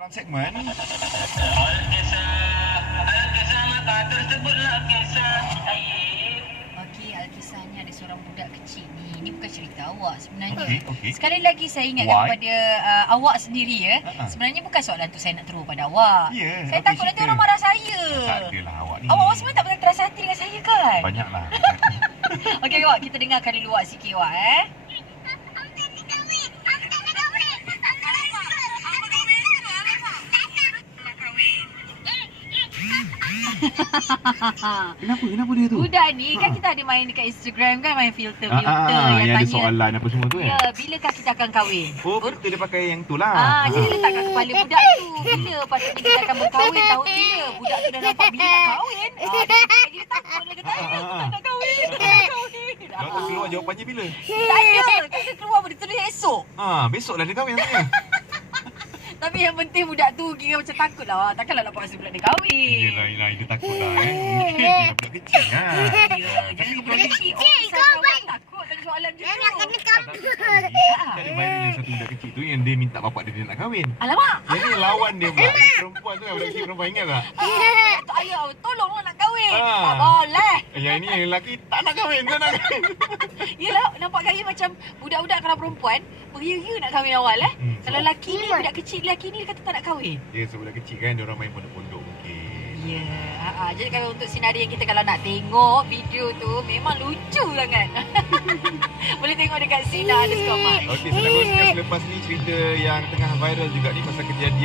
Dalam segmen Okey, Alkisah ni ada seorang budak kecil ni. Ini bukan cerita awak sebenarnya. Okey. Sekali lagi saya ingatkan Why? kepada awak sendiri ya. Sebenarnya bukan soalan tu saya nak terus pada awak. Ya, Saya okey, takut nanti cerita. orang marah saya. Tak adalah awak ni. Awak sebenarnya tak pernah terasa hati dengan saya kan? Banyaklah. Okey awak, kita dengarkan dulu awak sikit awak Kenapa dia tu? Budak ni kan kita ada main dekat Instagram kan, main filter-filter yang ada tanya. soalan apa semua tu Ya, bilakah kita akan kahwin? Oh, filter dia pakai yang tu lah. Jadi letakkan kepala budak tu. Bila patutnya kita akan berkahwin, tahu bila? Budak tu dah nampak bila nak kahwin. Dia takut dia kata, "Ayah, aku tak nak kahwin. Tak nak kahwin." Lepas keluar jawapannya bila? Tak ada. Kata keluar dia tulis esok. Besoklah dia kahwin katanya. Tapi yang penting budak tu kira macam takut lah. Takkanlah nak paksa budak dia kahwin. Yelah, dia takut lah Mungkin dia budak kecil kan. Jangan budak kecil. Orang takut tanya soalan macam tu. Ada viral yang satu budak kecil tu yang dia minta bapak dia nak kahwin. Alamak. Yang ni lawan dia pula. Yang perempuan tu kan, budak kecil perempuan, ingat tak? Ayah, tolonglah nak kahwin. Ah. Tak boleh. Yang ni yang lelaki tak nak kahwin, tak nak kahwin. Yelah, nampak gaya macam budak-budak kalau perempuan beria-ria nak kahwin awal Kalau lelaki ni, budak kecil lelaki ni dia kata tak nak kahwin. Ya, so budak kecil kan, dia orang main pondok-pondok mungkin. Ya, jadi kalau untuk sinari yang kita kalau nak tengok video tu memang lucu sangat. Boleh tengok dekat Sina_my. Okey, saya nak kongsikan selepas ni cerita yang tengah viral juga ni pasal kejadian